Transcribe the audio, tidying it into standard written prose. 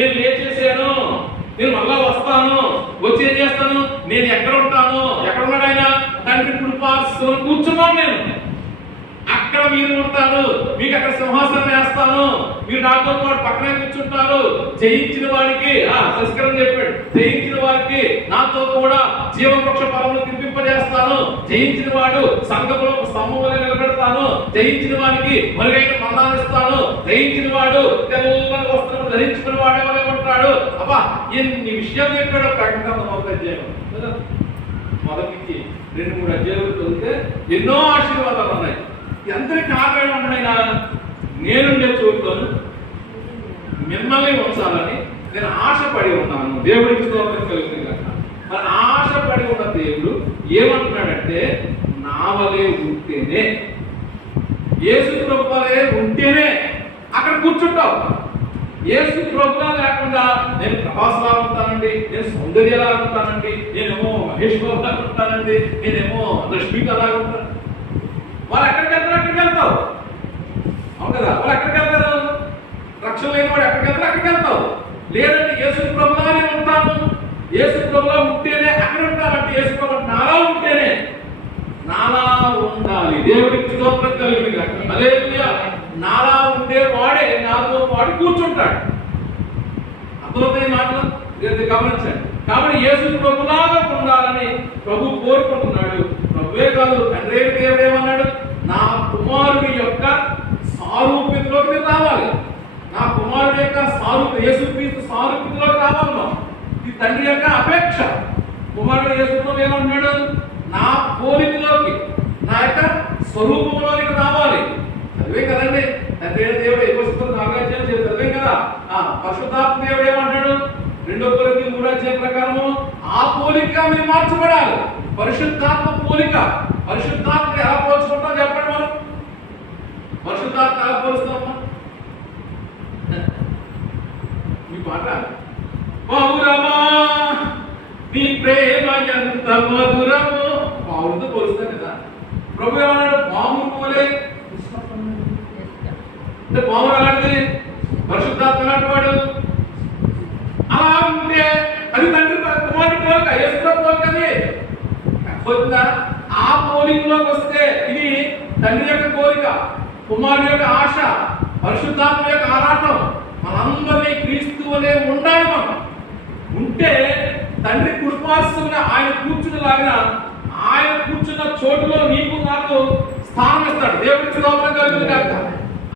నేను లేచేసాను, నేను మళ్ళా వస్తాను, వచ్చి ఏం చేస్తాను, నేను ఎక్కడ ఉంటాను, ఎక్కడ ఉన్నాడు ఆయన, తండ్రి కృపాసనం కూర్చున్నాను నేను, అక్కడ మీరు ఉంటారు, మీకు అక్కడ సింహాసనం వేస్తాను, మీరు నాతో పాటు పక్కనే కూర్చుంటారు, జయించిన వారికి సంస్కరణ చెప్పాడు, జయించిన వారికి నాతో కూడా జీవవృక్ష ఫలములు తినిపింపజేస్తాను, జయించిన వాడు సంఘములో స్తంభం వలె నిలబెడతాను, జయించిన వారికి మరుగైన మందానిస్తాను, జయించిన వాడు తెల్లని వస్త్రం ధరించుకున్న వాడే వలె ఉంటాడు. అబ్బా ఎన్ని విషయాలు చెప్పాడో ప్రకటన మొదటి అధ్యాయం. మొదటి 2-3 అధ్యాయులు చదివితే ఎన్నో ఆశీర్వాదాలు ఉన్నాయి. ఎంతటి కారణం ఉన్నాయినా, నేనుండే చోట్లను మిమ్మల్ని ఉంచాలని నేను ఆశపడి ఉన్నాను. దేవుడికి స్తోత్రం కలుగుతుంది కదా. మరి ఆశపడి ఉన్న దేవుడు ఏమంటున్నాడంటే, నా వలే ఉంటేనే, యేసు ప్రభువు వలే ఉంటేనే అక్కడ కూర్చుంటావు. యేసు ప్రభువులా లేకుండా నేను ప్రభాస్లా ఉంటానండి, నేను సౌందర్యలా ఉంటానండి, నేనేమో మహేష్ బాబు లాగా ఉంటానండి, నేనేమో రష్మిక లాగా ఉంటాను. వాళ్ళు ఎక్కడికి వెళ్తారు, అక్కడికి వెళ్తావు. అవును కదా, వాళ్ళు ఎక్కడికి వెళ్తారు, రక్షణ లేని వాడు ఎక్కడికి వెళ్తారు, అక్కడికి వెళ్తావు. లేదంటే యేసు ప్రభువులానే ఉంటాను, యేసు ప్రభువులా ఉంటేనే అక్కడ ఉంటానంటే, యేసు ప్రభువు నాలా ఉంటేనే, నాలా ఉండాలి. దేవుడికి స్తోత్రం కలుగుతుంది కాక. హల్లెలూయా. నాలా ఉండే వాడే నాతో పాటు కూర్చుంటాడు. అర్థమవుతాయి మాటలు, గమనించండి. కాబట్టి యేసు ప్రభువులాగా ఉండాలని ప్రభు కోరుకుంటున్నాడు. ప్రభువే కాదు, తండ్రి దేవుడు ఏమన్నాడు, నా కుమారుడి యొక్క సారూప్యతలోకి మీరు రావాలి. నా కుమారుడి యొక్క యేసుక్రీస్తు సారూప్యతలోకి రావాలి. ఇది తండ్రి యొక్క అపేక్ష. కుమారుడు యేసుక్రీస్తు ఏమన్నాడు, నా పోలికలోకి, నా యొక్క స్వరూపంలోకి రావాలి. అదే కదండి తండ్రి దేవుడు ఎక్కువ 4 అధ్యాయాలు చదివే కదా. పరిశుద్ధాత్మ దేవుడు ఏమంటాడు, 2 కొరింథీయులు 3 అధ్యాయం ప్రకారము ఆ పోలికగా మీరు మార్చబడాలి. పరిశుద్ధాత్మ పోలిక. పరిశుద్ధాత్మ ఎలా పోల్చుకుంటాం చెప్పండి. మనం పరిశుద్ధాత్మ ఎలా పోలుస్తామా? మీ పాట పౌరమా నీ ప్రేమ ఎంత మధురము, పావులతో పోలుస్తాం కదా. ప్రభు ఏమన్నాడు, పాము పోలే. అంటే పాము అలాంటిది, పరిశుద్ధాత్మ లాంటి వాడు. అలా ఉంటే అది తండ్రి కుమారుడి పోలిక, యేసు పోలికది. పోతుందా? ఆ పోలికలోకి వస్తే ఇది తండ్రి యొక్క కోరిక, కుమారుడు యొక్క ఆశ, పరిశుద్ధాత్మ యొక్క ఆరాటం. మనందరినీ క్రీస్తు వలె ఉండాలి. మనం ఉంటే తండ్రి కృపాసనంగా ఆయన కూర్చున్నలాగా, ఆయన కూర్చున్న చోటులో నీకు నాకు స్థానం ఇస్తాడు. దేవుడికి స్తోత్రం కలుగుతుంది కాక.